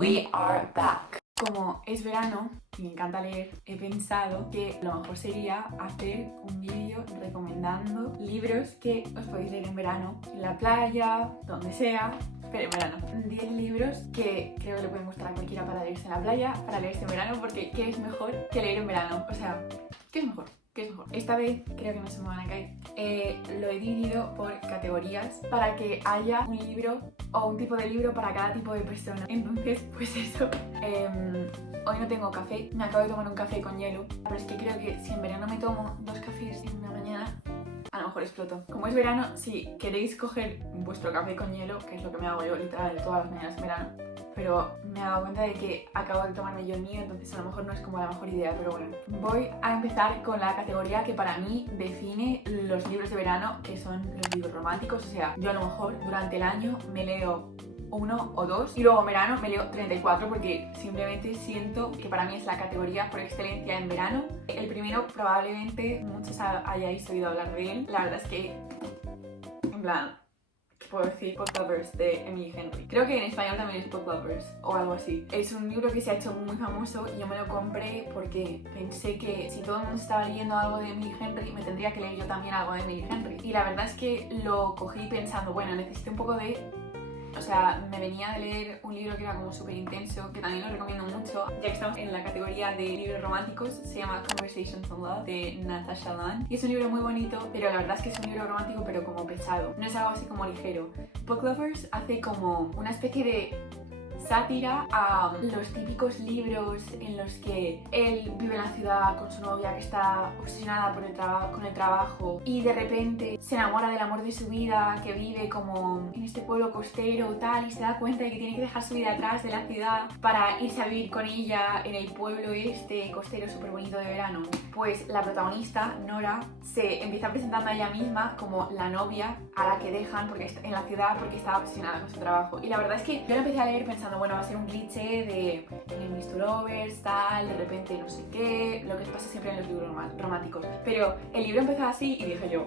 We are back. Como es verano y me encanta leer, he pensado que lo mejor sería hacer un vídeo recomendando libros que os podéis leer en verano, en la playa, donde sea, pero en verano. 10 libros que creo que le pueden gustar a cualquiera para leerse en la playa, para leerse en verano, porque ¿qué es mejor que leer en verano? O sea, ¿qué es mejor? ¿Qué es mejor? Esta vez creo que no se me van a caer. Lo he dividido por categorías para que haya un libro o un tipo de libro para cada tipo de persona. Entonces, pues eso. Hoy no tengo café, me acabo de tomar un café con hielo, pero es que creo que si en verano me tomo 2 cafés en una mañana, a lo mejor exploto. Como es verano, si queréis coger vuestro café con hielo, que es lo que me hago yo literal todas las mañanas en verano, pero me he dado cuenta de que acabo de tomarme yo el mío, entonces a lo mejor no es como la mejor idea, pero bueno. Voy a empezar con la categoría que para mí define los libros de verano, que son los libros románticos. O sea, yo a lo mejor durante el año me leo 1 o 2 y luego en verano me leo 34 porque simplemente siento que para mí es la categoría por excelencia en verano. El primero probablemente muchos hayáis oído hablar de él. La verdad es que, en plan, ¿qué puedo decir? Book Lovers de Emily Henry. Creo que en español también es Book Lovers o algo así. Es un libro que se ha hecho muy famoso y yo me lo compré porque pensé que si todo el mundo estaba leyendo algo de Emily Henry, me tendría que leer yo también algo de Emily Henry. Y la verdad es que lo cogí pensando, bueno, necesito un poco de... O sea, me venía de leer un libro que era como súper intenso, que también lo recomiendo mucho, ya que estamos en la categoría de libros románticos. Se llama Conversations on Love, de Natasha Lange. Y es un libro muy bonito, pero la verdad es que es un libro romántico, pero como pesado. No es algo así como ligero. Book Lovers hace como una especie de sátira a los típicos libros en los que él vive en la ciudad con su novia que está obsesionada por con el trabajo y de repente se enamora del amor de su vida, que vive como en este pueblo costero tal, y se da cuenta de que tiene que dejar su vida atrás de la ciudad para irse a vivir con ella en el pueblo este costero súper bonito de verano. Pues la protagonista, Nora, se empieza presentando a ella misma como la novia a la que dejan porque está en la ciudad porque estaba obsesionada con su trabajo. Y la verdad es que yo lo empecé a leer pensando, bueno, va a ser un cliché de enemies to lovers, tal, de repente no sé qué, lo que pasa siempre en los libros románticos. Pero el libro empezó así y dije yo,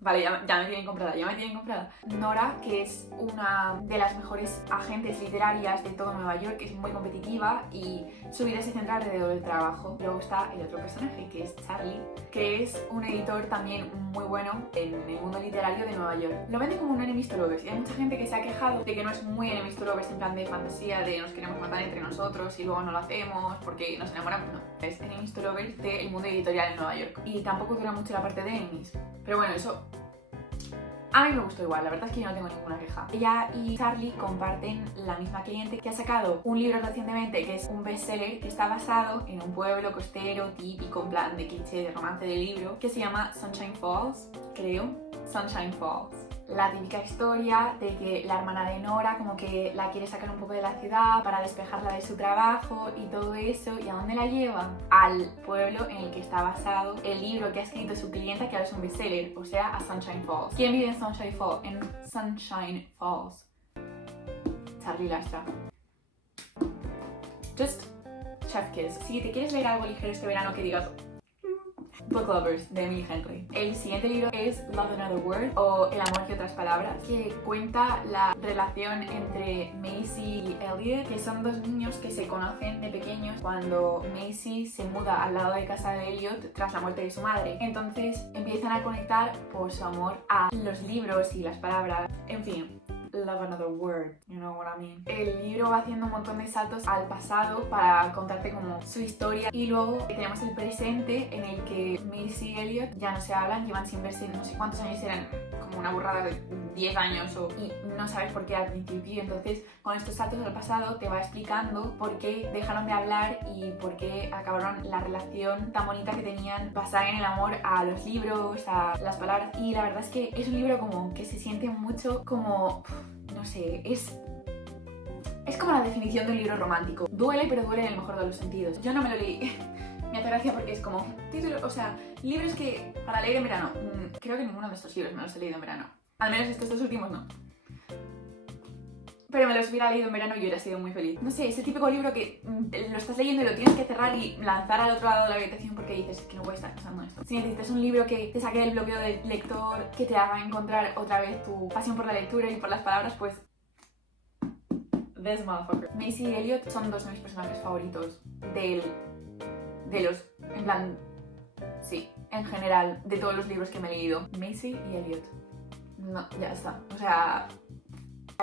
vale, ya me tienen comprada, ya me tienen comprada. Nora, que es una de las mejores agentes literarias de todo Nueva York, que es muy competitiva y su vida se centra alrededor del trabajo. Luego está el otro personaje, que es Charlie, que es un editor también muy bueno en el mundo literario de Nueva York. Lo vende como un enemies to lovers y hay mucha gente que se ha quejado de que no es muy enemies to lovers en plan de fantasía, de nos queremos matar entre nosotros y luego no lo hacemos porque nos enamoramos. No, es enemies to lovers del mundo editorial en Nueva York. Y tampoco dura mucho la parte de enemies. Pero bueno, eso a mí me gustó igual, la verdad es que yo no tengo ninguna queja. Ella y Charlie comparten la misma cliente que ha sacado un libro recientemente que es un bestseller que está basado en un pueblo costero típico, en plan de cliché de romance de libro, que se llama Sunshine Falls, creo. Sunshine Falls. La típica historia de que la hermana de Nora como que la quiere sacar un poco de la ciudad para despejarla de su trabajo y todo eso. ¿Y a dónde la lleva? Al pueblo en el que está basado el libro que ha escrito su clienta, que ahora es un bestseller, o sea, a Sunshine Falls. ¿Quién vive en Sunshine Falls? Charlie Lastra. Just chef kiss. Si te quieres leer algo ligero este verano que digas Book Lovers de Emily Henry. El siguiente libro es Love Another Word o El amor que otras palabras, que cuenta la relación entre Macy y Elliot, que son dos niños que se conocen de pequeños cuando Macy se muda al lado de casa de Elliot tras la muerte de su madre. Entonces empiezan a conectar por su amor a los libros y las palabras. En fin, Love Another Word, you know what I mean. El libro va haciendo un montón de saltos al pasado para contarte como su historia y luego tenemos el presente en el que Macy y Elliot ya no se hablan, llevan sin verse no sé cuántos años, eran como una burrada de 10 años y no sabes por qué al principio. Entonces con estos saltos al pasado te va explicando por qué dejaron de hablar y por qué acabaron la relación tan bonita que tenían basada en el amor a los libros, a las palabras. Y la verdad es que es un libro como que se siente mucho como... no sé, es como la definición de un libro romántico. Duele, pero duele en el mejor de los sentidos. Yo no me lo leí. Me hace gracia porque es como título, o sea, libros que para leer en verano. Creo que ninguno de estos libros me los he leído en verano. Al menos estos dos últimos no. Pero me los hubiera leído en verano y yo hubiera sido muy feliz. No sé, es el típico libro que lo estás leyendo y lo tienes que cerrar y lanzar al otro lado de la habitación porque dices que no puede estar pasando esto. Si necesitas un libro que te saque del bloqueo del lector, que te haga encontrar otra vez tu pasión por la lectura y por las palabras, pues this motherfucker. Macy y Elliot son dos de mis personajes favoritos de los, en plan, sí, en general, de todos los libros que me he leído. Macy y Elliot. No, ya está. O sea,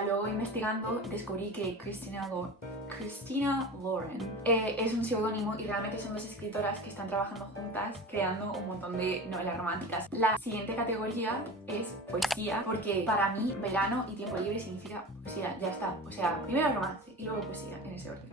luego investigando descubrí que Christina Lauren es un seudónimo y realmente son dos escritoras que están trabajando juntas creando un montón de novelas románticas. La siguiente categoría es poesía, porque para mí verano y tiempo libre significa poesía, ya está. O sea, primero romance y luego poesía, en ese orden.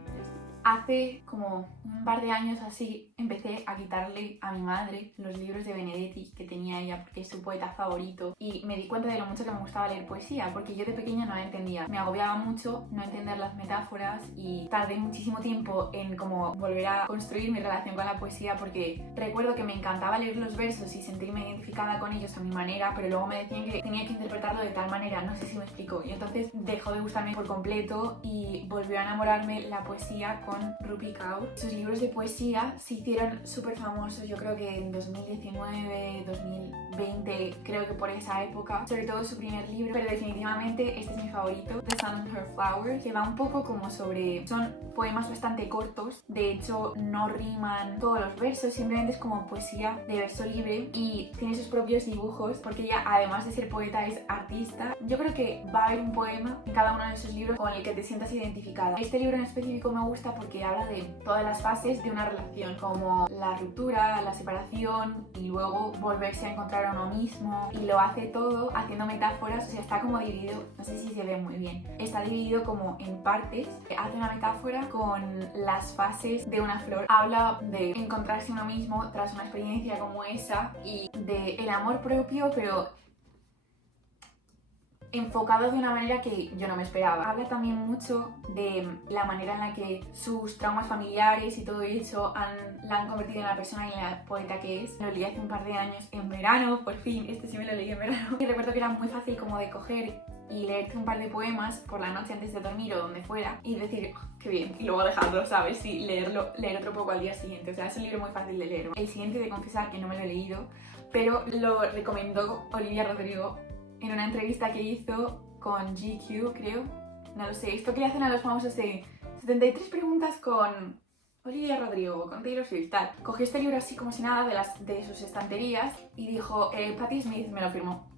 Hace como un par de años así empecé a quitarle a mi madre los libros de Benedetti que tenía ella porque es su poeta favorito y me di cuenta de lo mucho que me gustaba leer poesía porque yo de pequeña no la entendía. Me agobiaba mucho no entender las metáforas y tardé muchísimo tiempo en como volver a construir mi relación con la poesía porque recuerdo que me encantaba leer los versos y sentirme identificada con ellos a mi manera, pero luego me decían que tenía que interpretarlo de tal manera, no sé si me explico, y entonces dejó de gustarme por completo y volvió a enamorarme la poesía con Rupi Kaur. Sus libros de poesía se hicieron súper famosos, yo creo que en 2019, 2020, creo que por esa época, sobre todo su primer libro, pero definitivamente este es mi favorito, The Sun and Her Flower, que va un poco como sobre, son poemas bastante cortos, de hecho no riman todos los versos, simplemente es como poesía de verso libre y tiene sus propios dibujos, porque ella además de ser poeta es artista. Yo creo que va a haber un poema en cada uno de sus libros con el que te sientas identificada. Este libro en específico me gusta porque habla de todas las fases de una relación, como la ruptura, la separación y luego volverse a encontrar a uno mismo, y lo hace todo haciendo metáforas, o sea, está como dividido, no sé si se ve muy bien, está dividido como en partes, hace una metáfora con las fases de una flor, habla de encontrarse uno mismo tras una experiencia como esa y de el amor propio, pero enfocado de una manera que yo no me esperaba. Habla también mucho de la manera en la que sus traumas familiares y todo eso la han convertido en la persona y en la poeta que es. Lo leí hace un par de años en verano, por fin, este sí me lo leí en verano. Y recuerdo que era muy fácil como de coger y leerte un par de poemas por la noche antes de dormir o donde fuera y decir, oh, qué bien, y luego dejarlo, ¿sabes? Y leer otro poco al día siguiente. O sea, es un libro muy fácil de leer. El siguiente, de confesar que no me lo he leído, pero lo recomendó Olivia Rodrigo en una entrevista que hizo con GQ, creo. No lo sé, esto que le hacen a los famosos de 73 preguntas con Olivia Rodrigo, con Taylor Swift, tal. Cogió este libro así como si nada de sus estanterías y dijo, Patti Smith me lo firmó.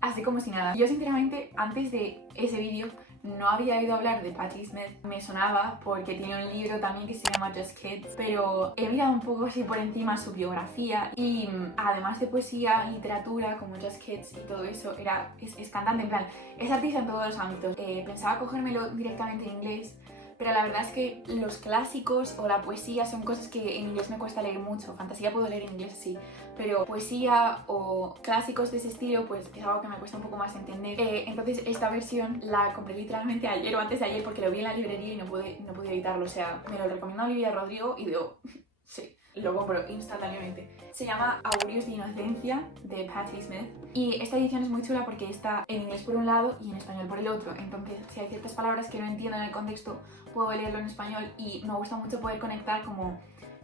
Así como si nada. Yo sinceramente, antes de ese vídeo, no había oído hablar de Patti Smith. Me sonaba porque tiene un libro también que se llama Just Kids, pero he mirado un poco así por encima su biografía y además de poesía, literatura como Just Kids y todo eso, es cantante, en plan, es artista en todos los ámbitos. Pensaba cogérmelo directamente en inglés, pero la verdad es que los clásicos o la poesía son cosas que en inglés me cuesta leer mucho. Fantasía puedo leer en inglés, sí, pero poesía o clásicos de ese estilo pues es algo que me cuesta un poco más entender. Entonces esta versión la compré literalmente ayer o antes de ayer porque lo vi en la librería y no pude evitarlo. O sea, me lo recomiendo Olivia Rodrigo y digo, sí, lo compro instantáneamente. Se llama Augurios de Inocencia, de Patti Smith, y esta edición es muy chula porque está en inglés por un lado y en español por el otro. Entonces, si hay ciertas palabras que no entiendo en el contexto, puedo leerlo en español y me gusta mucho poder conectar como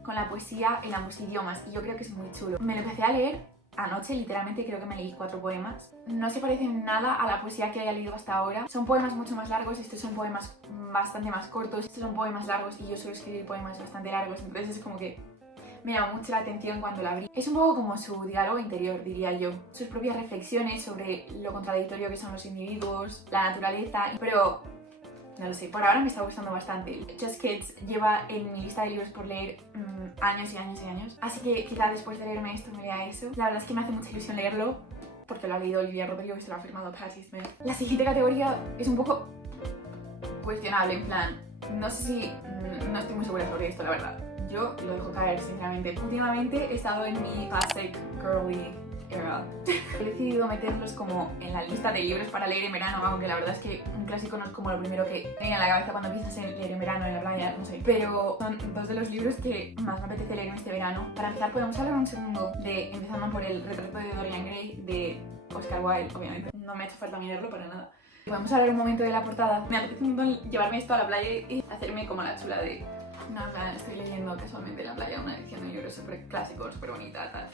con la poesía en ambos idiomas y yo creo que es muy chulo. Me lo empecé a leer anoche, literalmente creo que me leí 4 poemas. No se parecen nada a la poesía que haya leído hasta ahora. Son poemas mucho más largos, estos son poemas bastante más cortos, estos son poemas largos y yo suelo escribir poemas bastante largos, entonces es como que me llamó mucho la atención cuando la abrí. Es un poco como su diálogo interior, diría yo. Sus propias reflexiones sobre lo contradictorio que son los individuos, la naturaleza, pero no lo sé, por ahora me está gustando bastante. Just Kids lleva en mi lista de libros por leer años y años y años, así que quizá después de leerme esto me lea eso. La verdad es que me hace mucha ilusión leerlo porque lo ha leído Olivia Rodrigo y se lo ha firmado Patti Smith. La siguiente categoría es un poco cuestionable, en plan, no sé si... no estoy muy segura sobre esto, la verdad. Yo lo dejo caer, sinceramente. Últimamente he estado en mi classic girly era. He decidido meterlos como en la lista de libros para leer en verano, aunque la verdad es que un clásico no es como lo primero que viene a la cabeza cuando empiezas a leer en verano en la playa, no sé. Pero son 2 de los libros que más me apetece leer en este verano. Para empezar, podemos hablar un segundo empezando por El retrato de Dorian Gray de Oscar Wilde, obviamente. No me ha hecho falta mirarlo para nada. Podemos hablar un momento de la portada. Me apetece un montón llevarme esto a la playa y hacerme como la chula de... No, estoy leyendo casualmente en la playa una edición de un libro súper clásico, súper bonita, tal.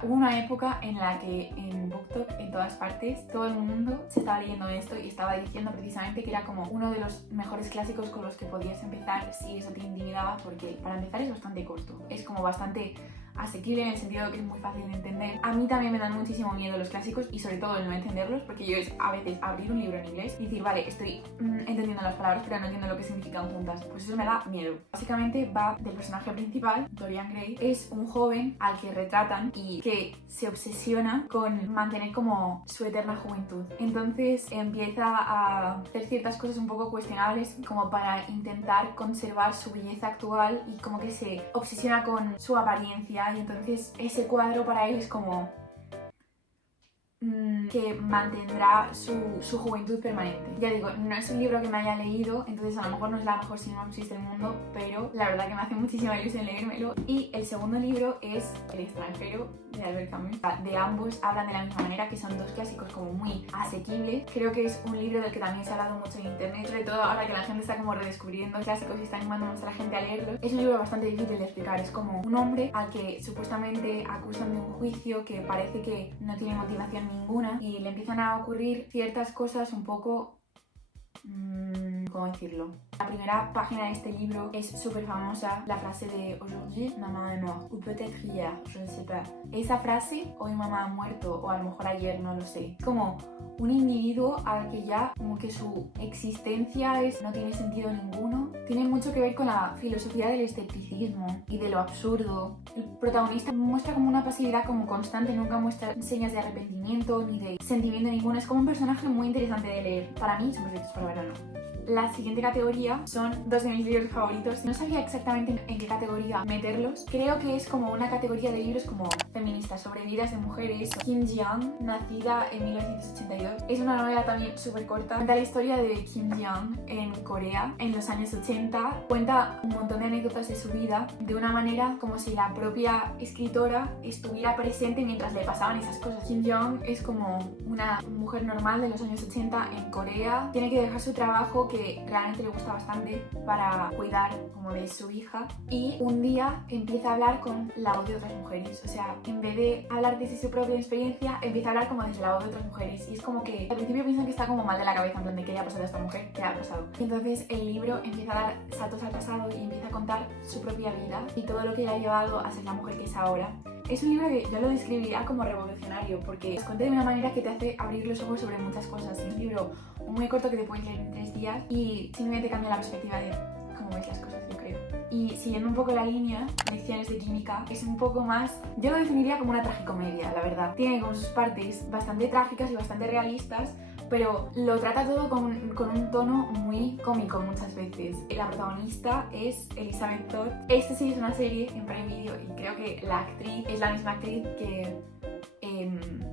Hubo una época en la que en BookTok, en todas partes, todo el mundo se estaba leyendo esto y estaba diciendo precisamente que era como uno de los mejores clásicos con los que podías empezar si eso te intimidaba, porque para empezar es bastante corto, es como bastante asequible en el sentido de que es muy fácil de entender. A mí también me dan muchísimo miedo los clásicos y sobre todo el no entenderlos, porque yo es a veces abrir un libro en inglés y decir, vale, estoy entendiendo las palabras pero no entiendo lo que significan juntas, pues eso me da miedo. Básicamente va del personaje principal, Dorian Gray, es un joven al que retratan y que se obsesiona con mantener como su eterna juventud. Entonces empieza a hacer ciertas cosas un poco cuestionables como para intentar conservar su belleza actual y como que se obsesiona con su apariencia. Y entonces ese cuadro para él es como que mantendrá su juventud permanente. Ya digo, no es un libro que me haya leído, entonces a lo mejor no es la mejor sinopsis del mundo, pero la verdad que me hace muchísima ilusión leérmelo. Y el segundo libro es El extranjero, de Albert Camus. De ambos hablan de la misma manera, que son dos clásicos como muy asequibles. Creo que es un libro del que también se ha hablado mucho en internet, sobre todo ahora que la gente está como redescubriendo clásicos y está animando mucho a la gente a leerlos. Es un libro bastante difícil de explicar, es como un hombre al que supuestamente acusan de un juicio que parece que no tiene motivación ninguna y le empiezan a ocurrir ciertas cosas un poco... ¿cómo decirlo? La primera página de este libro es súper famosa, la frase de Aujourd'hui, maman est morte, ou peut-être hier, je ne sais pas. Esa frase, hoy mamá ha muerto, o a lo mejor ayer, no lo sé. Es como un individuo al que ya como que su existencia no tiene sentido ninguno. Tiene mucho que ver con la filosofía del escepticismo y de lo absurdo. El protagonista muestra como una pasividad como constante, nunca muestra señas de arrepentimiento ni de sentimiento ninguno. Es como un personaje muy interesante de leer. Para mí son perfectos para verano. La siguiente categoría son dos de mis libros favoritos. No sabía exactamente en qué categoría meterlos. Creo que es como una categoría de libros como feministas, sobre vidas de mujeres. Kim Ji-yeon, nacida en 1982. Es una novela también súper corta. Cuenta la historia de Kim Ji-yeon en Corea en los años 80. Cuenta un montón de anécdotas de su vida de una manera como si la propia escritora estuviera presente mientras le pasaban esas cosas. Kim Ji-yeon es como una mujer normal de los años 80 en Corea. Tiene que dejar su trabajo que realmente le gusta bastante para cuidar como de su hija y un día empieza a hablar con la voz de otras mujeres, o sea, en vez de hablar desde su propia experiencia empieza a hablar como desde la voz de otras mujeres y es como que al principio piensan que está como mal de la cabeza, en plan de qué le ha pasado a esta mujer, qué le ha pasado. Y entonces el libro empieza a dar saltos al pasado y empieza a contar su propia vida y todo lo que le ha llevado a ser la mujer que es ahora. Es un libro que yo lo describiría como revolucionario porque os cuenta de una manera que te hace abrir los ojos sobre muchas cosas. Es un libro muy corto que te puedes leer en 3 días y simplemente cambia la perspectiva de cómo ves las cosas, yo creo. Y siguiendo un poco la línea, Lecciones de Química es un poco más... Yo lo definiría como una tragicomedia, la verdad. Tiene como sus partes bastante trágicas y bastante realistas, pero lo trata todo con un tono muy cómico muchas veces. La protagonista es Elizabeth Todd. Esta sí es una serie en Prime Video y creo que la actriz es la misma actriz que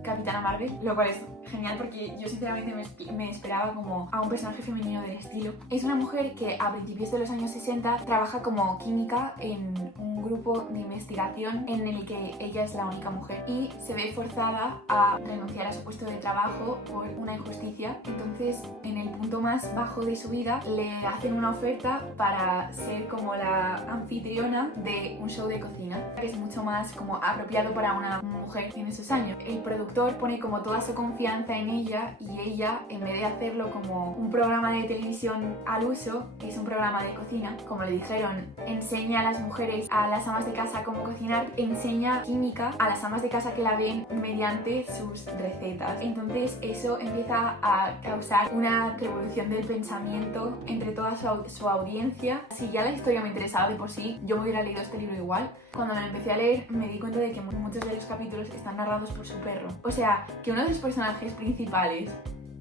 Capitana Marvel, lo cual es genial porque yo sinceramente me esperaba como a un personaje femenino del estilo. Es una mujer que a principios de los años 60 trabaja como química en un grupo de investigación en el que ella es la única mujer y se ve forzada a renunciar a su puesto de trabajo por una injusticia. Entonces, en el punto más bajo de su vida, le hacen una oferta para ser como la anfitriona de un show de cocina, que es mucho más como apropiado para una mujer en esos años. El productor pone como toda su confianza en ella y ella, en vez de hacerlo como un programa de televisión al uso, que es un programa de cocina, como le dijeron, enseña a las mujeres, a las amas de casa cómo cocinar, enseña química a las amas de casa que la ven mediante sus recetas. Entonces eso empieza a causar una revolución del pensamiento entre toda su audiencia. Si ya la historia me interesaba de por sí, yo me hubiera leído este libro igual. Cuando me lo empecé a leer me di cuenta de que muchos de los capítulos están narrados por su perro. O sea, que uno de los personajes principales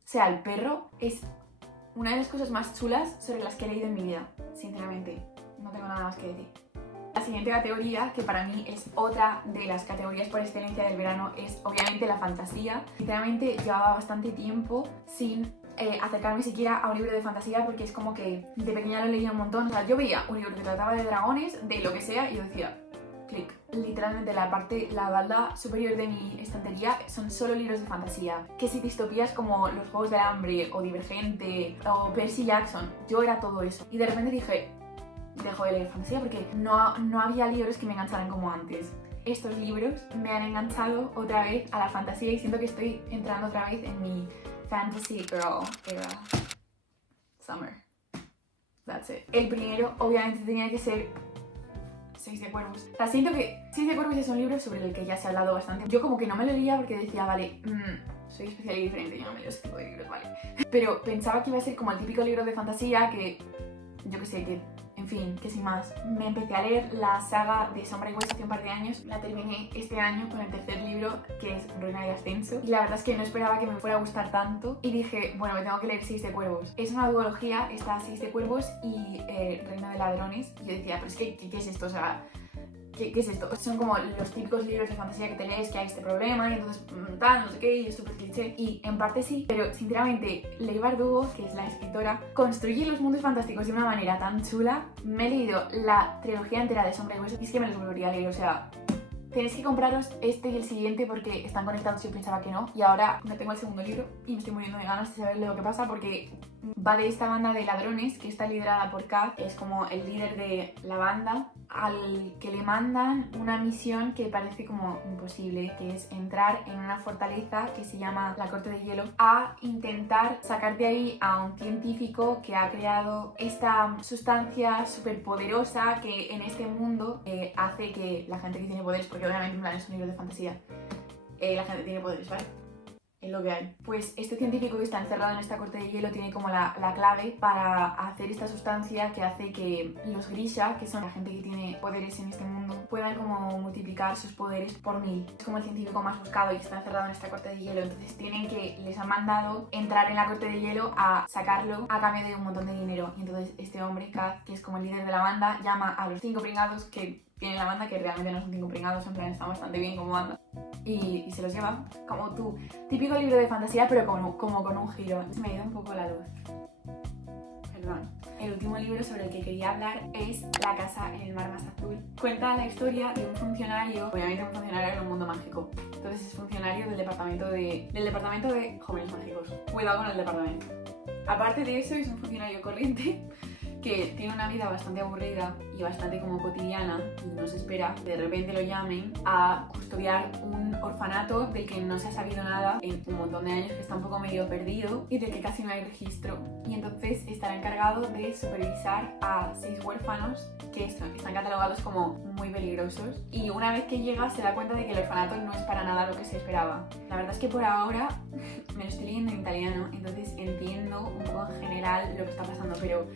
sea el perro es una de las cosas más chulas sobre las que he leído en mi vida, sinceramente. No tengo nada más que decir. La siguiente categoría, que para mí es otra de las categorías por excelencia del verano, es obviamente la fantasía. Literalmente llevaba bastante tiempo sin acercarme siquiera a un libro de fantasía porque es como que de pequeña lo leía un montón. O sea, yo veía un libro que trataba de dragones, de lo que sea, y yo decía... clic. Literalmente la balda superior de mi estantería son solo libros de fantasía. Que si distopías como Los Juegos del Hambre o Divergente o Percy Jackson, yo era todo eso. Y de repente dije, dejo de leer fantasía porque no había libros que me engancharan como antes. estos libros me han enganchado otra vez a la fantasía y siento que estoy entrando otra vez en mi fantasy girl era. Summer. That's it. El primero obviamente tenía que ser Seis de Cuervos. O sea, siento que Seis de Cuervos es un libro sobre el que ya se ha hablado bastante. Yo como que no me lo leía porque decía, vale, soy especial y diferente, yo no me leo ese tipo de libros, vale. Pero pensaba que iba a ser como el típico libro de fantasía que, yo qué sé, que, en fin, que sin más. Me empecé a leer la saga de Sombra y Hueso hace un par de años. La terminé este año con el tercer libro, que es Ruina y Ascenso. Y la verdad es que no esperaba que me fuera a gustar tanto. Y dije, bueno, me tengo que leer Seis de Cuervos. Es una duología, está Seis de Cuervos y Reino de Ladrones. Y yo decía, pero es que, ¿qué es esto? O sea, ¿qué es esto? Son como los típicos libros de fantasía que te lees, que hay este problema y entonces tal, no sé qué, y es súper cliché. Y en parte sí, pero sinceramente Leigh Bardugo, que es la escritora, construye los mundos fantásticos de una manera tan chula. Me he leído la trilogía entera de Sombra y Hueso y es que me los volvería a leer, o sea... Tenéis que compraros este y el siguiente porque están conectados, yo pensaba que no. Y ahora no tengo el segundo libro y me estoy muriendo de ganas de saber lo que pasa porque va de esta banda de ladrones que está liderada por Kat, que es como el líder de la banda, al que le mandan una misión que parece como imposible, que es entrar en una fortaleza que se llama la Corte de Hielo a intentar sacar de ahí a un científico que ha creado esta sustancia súper poderosa que en este mundo hace que la gente que tiene poderes, porque obviamente en plan es un libro de fantasía, la gente tiene poderes, ¿vale? Es lo que hay. Pues este científico que está encerrado en esta corte de hielo tiene como la clave para hacer esta sustancia que hace que los Grisha, que son la gente que tiene poderes en este mundo, puedan como multiplicar sus poderes por 1000. Es como el científico más buscado y que está encerrado en esta corte de hielo, entonces les han mandado entrar en la corte de hielo a sacarlo a cambio de un montón de dinero. Y entonces este hombre, Kat, que es como el líder de la banda, llama a los 5 pringados que tiene la banda, que realmente no son 5 pringados, en plan están bastante bien como banda, y se los lleva como tu típico libro de fantasía, pero como con un giro. Se me ha ido un poco la luz, perdón. El último libro sobre el que quería hablar es La casa en el mar más azul. Cuenta la historia de un funcionario, obviamente un funcionario en un mundo mágico. Entonces es funcionario del departamento de jóvenes mágicos. Cuidado con el departamento. Aparte de eso, es un funcionario corriente que tiene una vida bastante aburrida y bastante como cotidiana y no se espera que de repente lo llamen a custodiar un orfanato del que no se ha sabido nada en un montón de años, que está un poco medio perdido y del que casi no hay registro. Y entonces estará encargado de supervisar a 6 huérfanos que están catalogados como muy peligrosos, y una vez que llega se da cuenta de que el orfanato no es para nada lo que se esperaba. La verdad es que por ahora me lo estoy leyendo en italiano, entonces entiendo un poco en general lo que está pasando, pero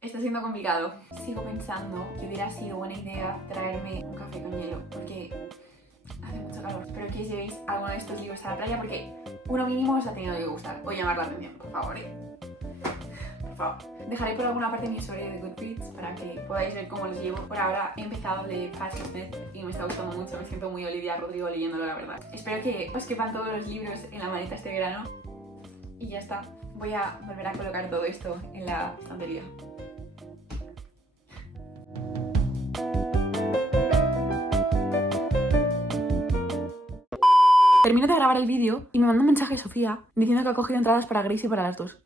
está siendo complicado. Sigo pensando que hubiera sido buena idea traerme un café con hielo porque hace mucho calor. Espero que os llevéis alguno de estos libros a la playa porque uno mínimo os ha tenido que gustar o llamar la atención, por favor, por favor. Dejaré por alguna parte mi usuario de Goodreads para que podáis ver cómo los llevo. Por ahora he empezado de Fast Smith y me está gustando mucho, me siento muy Olivia Rodrigo leyéndolo, la verdad. Espero que os quepan todos los libros en la maleta este verano y ya está. Voy a volver a colocar todo esto en la estantería. Termino de grabar el vídeo y me manda un mensaje Sofía diciendo que ha cogido entradas para Gracie para las 2.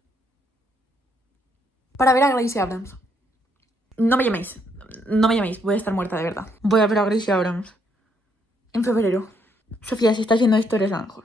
Para ver a Gracie Abrams. No me llaméis, voy a estar muerta de verdad. Voy a ver a Gracie Abrams en febrero. Sofía, si estás viendo esto eres la mejor.